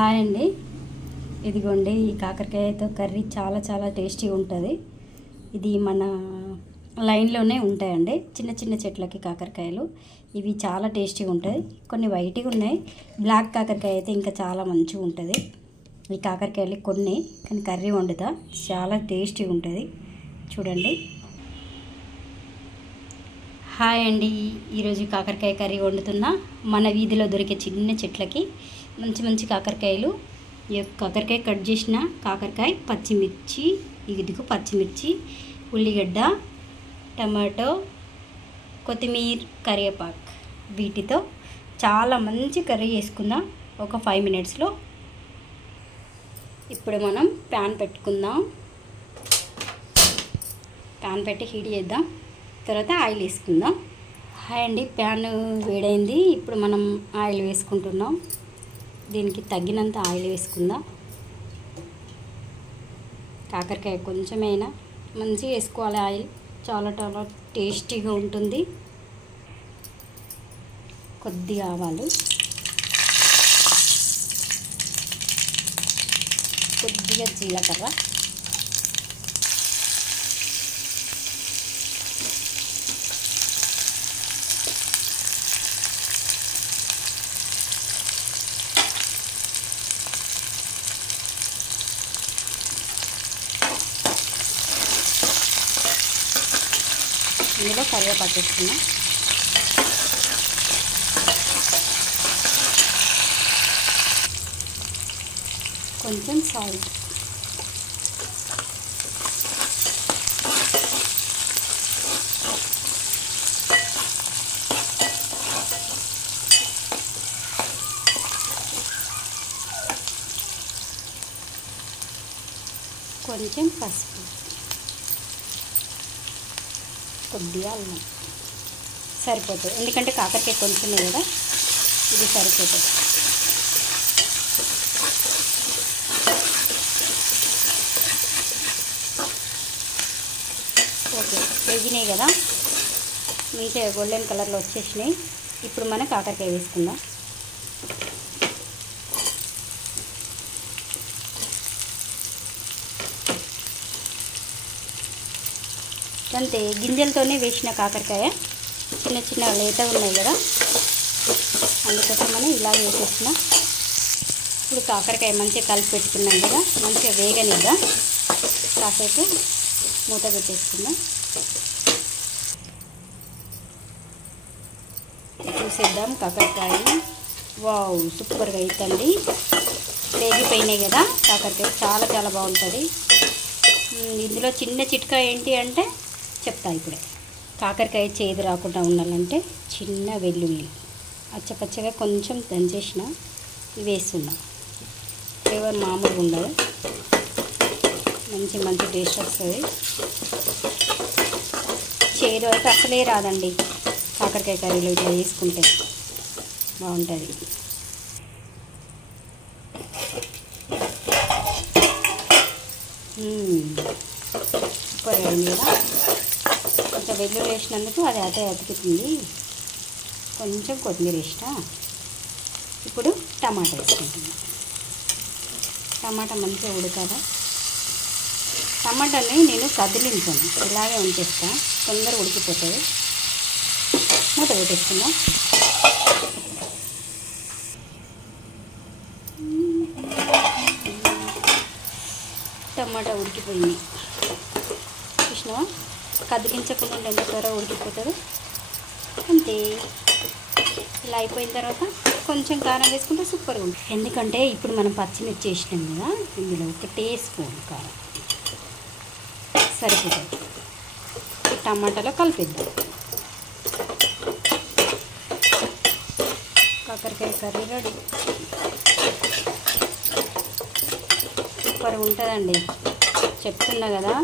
Hi అండి. ఇదిగోండి ఈ కాకరకాయతో కర్రీ చాలా చాలా టేస్టీగా ఉంటుంది. ఇది మన లైన్లోనే ఉంటాయండి, చిన్న చిన్న చెట్లకి కాకరకాయలు. ఇవి చాలా టేస్టీగా ఉంటాయి. కొన్ని వైట్గా ఉన్నాయి, బ్లాక్ కాకరకాయ అయితే ఇంకా చాలా మంచిగా ఉంటుంది. ఈ కాకరకాయలు కొన్ని కానీ కర్రీ వండుతా చాలా టేస్టీగా ఉంటుంది. చూడండి. హాయ్ అండి. ఈరోజు కాకరకాయ కర్రీ వండుతున్నా. మన వీధిలో దొరికే చిన్న చెట్లకి మంచి మంచి కాకరకాయలు. ఈ కాకరకాయ కట్ చేసిన కాకరకాయ, పచ్చిమిర్చి, ఇదిగో పచ్చిమిర్చి, ఉల్లిగడ్డ, టమాటో, కొత్తిమీర, కరివేపాకు, వీటితో చాలా మంచి కర్రీ చేసుకుందాం ఒక 5 మినిట్స్లో. ఇప్పుడు మనం ప్యాన్ పెట్టుకుందాం. ప్యాన్ పెట్టి హీట్ చేద్దాం. తర్వాత ఆయిల్ వేసుకుందాం. హాయ్ అండి, ప్యాన్ వేడైంది. ఇప్పుడు మనం ఆయిల్ వేసుకుంటున్నాం. దీనికి తగినంత ఆయిల్ వేసుకుందాం. కాకరకాయ కొంచెమైనా మంచిగా వేసుకోవాలి. ఆయిల్ చాలా చాలా టేస్టీగా ఉంటుంది. కొద్దిగా ఆవాలు, కొద్దిగా జీలకర్ర, ఇందులో కరివేపాకు వేసుకున్నాం. కొంచెం సాల్ట్, కొంచెం పసుపు, కొద్దిగా అల్లం సరిపోతుంది. ఎందుకంటే కాకరకాయ కొంచెమే కదా, ఇది సరిపోతుంది. ఓకే, వేగినాయి కదా, మంచిగా గోల్డెన్ కలర్లో వచ్చేసినాయి. ఇప్పుడు మనం కాకరకాయ వేసుకుందాం. అంతే, గింజలతోనే వేసిన కాకరకాయ చిన్న చిన్న లేతగా ఉన్నాయి కదా, అందుకోసమని ఇలా వేసేసిన. ఇప్పుడు కాకరకాయ మంచిగా కలిపి పెట్టుకున్నాం కదా, మంచిగా వేగనిద్దాం. కాసేపు మూత పెట్టేసుకుందాం. చూసేద్దాం కాకరకాయ. వావ్, సూపర్గా అవుతుంది. వేగిపోయినాయి కదా కాకరకాయ, చాలా చాలా బాగుంటుంది. ఇందులో చిన్న చిట్కా ఏంటి అంటే చెప్తా ఇప్పుడే. కాకరకాయ చేదు రాకుండా ఉండాలంటే చిన్న వెల్లుల్లి అచ్చపచ్చగా కొంచెం దంచేసిన వేస్తున్నా. ఫ్లేవర్ మామూలుగా ఉండదు, మంచి మంచి టేస్ట్ వస్తుంది. చేదు అయితే అసలే రాదండి కాకరకాయ కర్రీలో, ఇట్లా వేసుకుంటే బాగుంటుంది. సూపర్ అయింది కదా. కొంచెం వెల్లుల్లి వేసినందుకు అది అదే అతుకుతుంది. కొంచెం కొత్తిమీర వేసిన. ఇప్పుడు టమాటా వేసుకుంటున్నాం. టమాటా మంచిగా ఉడకాలి. టమాటాని నేను కదిలించాను, ఇలాగే ఉంచేస్తాను, తొందరగా ఉడికిపోతుంది. మూత పెట్టేసుకుందాం. టమాటా ఉడికిపోయింది. చూసినావా, కదిలించకుండా ఎంత త్వరగా ఉడికిపోతుంది. అంతే. ఇలా అయిపోయిన తర్వాత కొంచెం కారం వేసుకుంటే సూపర్గా ఉంటుంది. ఎందుకంటే ఇప్పుడు మనం పచ్చిమిర్చి వేసినాం కదా, ఇందులో ఒక స్పూన్ కారం సరిపోతుంది. ఈ టమాటాలో కలిపేద్దాం. కాకరకాయ కర్రీ రెడీ. సూపర్గా ఉంటుందండి. చెప్తున్నా కదా,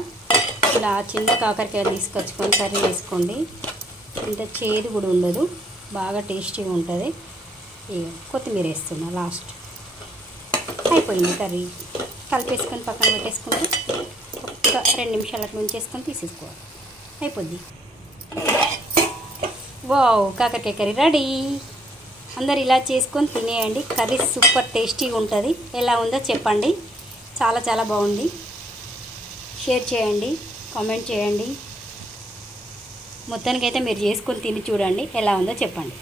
ఇలా చిన్న కాకరకాయ తీసుకొచ్చుకొని కర్రీ వేసుకోండి. ఇంత చేదు కూడా ఉండదు, బాగా టేస్టీగా ఉంటుంది. కొత్తిమీర వేస్తున్నా లాస్ట్. అయిపోయింది కర్రీ. కలిపేసుకొని పక్కన పెట్టేసుకుంటే ఒక్క 2 నిమిషాలకు ఉంచేసుకొని తీసేసుకోవాలి, అయిపోద్ది. వావ్, కాకరకాయ కర్రీ రెడీ. అందరు ఇలా చేసుకొని తినేయండి. కర్రీ సూపర్ టేస్టీగా ఉంటుంది. ఎలా ఉందో చెప్పండి. చాలా చాలా బాగుంది. షేర్ చేయండి, కామెంట్ చేయండి. మొత్తానికైతే మీరు చేసుకొని తిని చూడండి, ఎలా ఉందో చెప్పండి.